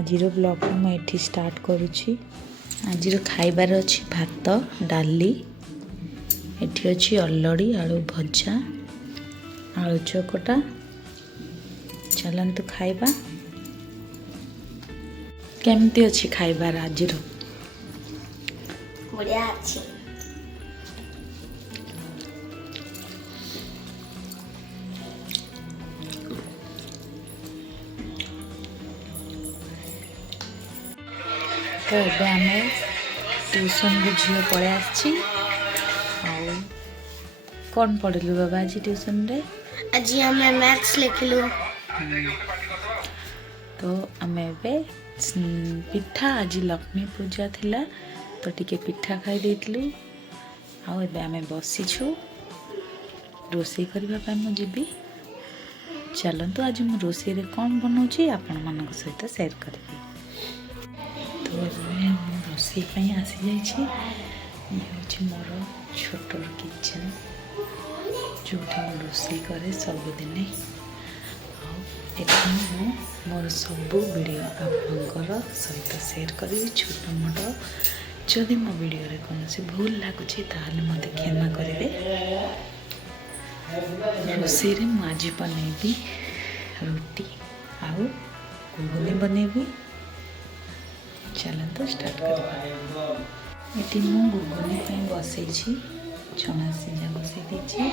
आजिर blog मुझे start करुच्ची। आजिर खाइबार अच्छी भात डाली एठी अच्छी अलड़ी आलू भजा आलू चकटा। चलतु खाइबा। केमती अच्छी खाइबार आजिर? बढ़िया अच्छी। तो ये आम ट्यूशन झील पलि आसी। कौन पढ़लु बाबा आज ट्यूशन रे? आज हमें मैथ्स लिखलु। तो आम पिठा आज लक्ष्मी पूजा थिला तो टिके पिठा खाई देइतलु। आउ एबे आम बसीछु रोषेई करबा पय मु जीबी। चलतु आज मु रोषेई रे कौन बनाउची आपण मानक सहित शेयर करबी। तो रोषेई पय आसी जाइछि। ये होछि मोर छोट किचन जो रोषेई करे सबुदिन। मोर सब वीडियो आपंकर सहित शेयर करी छोट मोट। जदि मो वीडियो रे कौन से भूल लगुच मत क्षमा करेंगे। रोषेई रे मु आज बनैबी रोटी आउ घुगनी बनैबी। चलते स्टार्ट करबा। ये मु घुगनी बसई चना सिझा बसई देछि।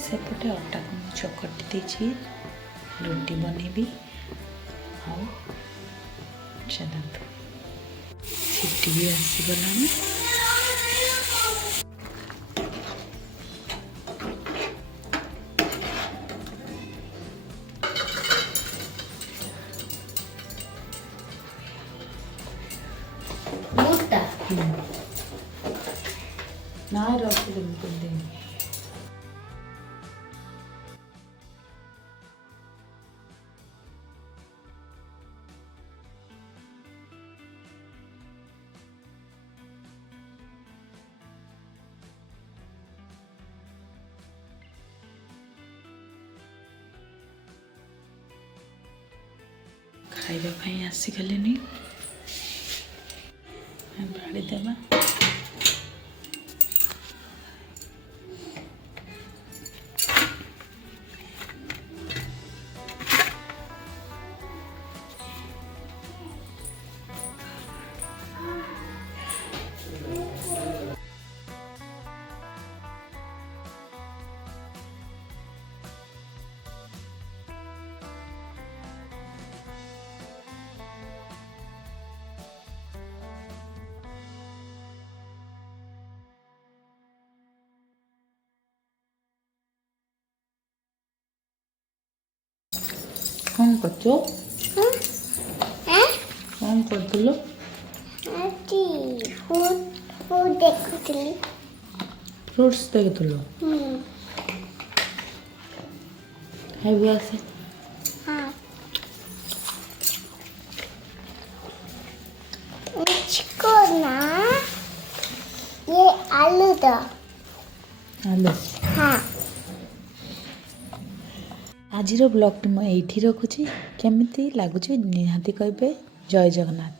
सेपटे अटा को चकटी देछि रोटी बनैबी। आउ चलतु सीटी भी आसीगलानी। ना रखी देंगे। खाइबा आसीगले बाड़ी देवा। कौन करछो? कौन करथलो? फ्रूट्स देखुथलो। हेवी आसे। हाँ। इसको ना ये आलू दो। आलू? हाँ। आजिर ब्लॉग टी मुझे रखुची। केमिति लगुच निहाती कहबे। जय जगन्नाथ।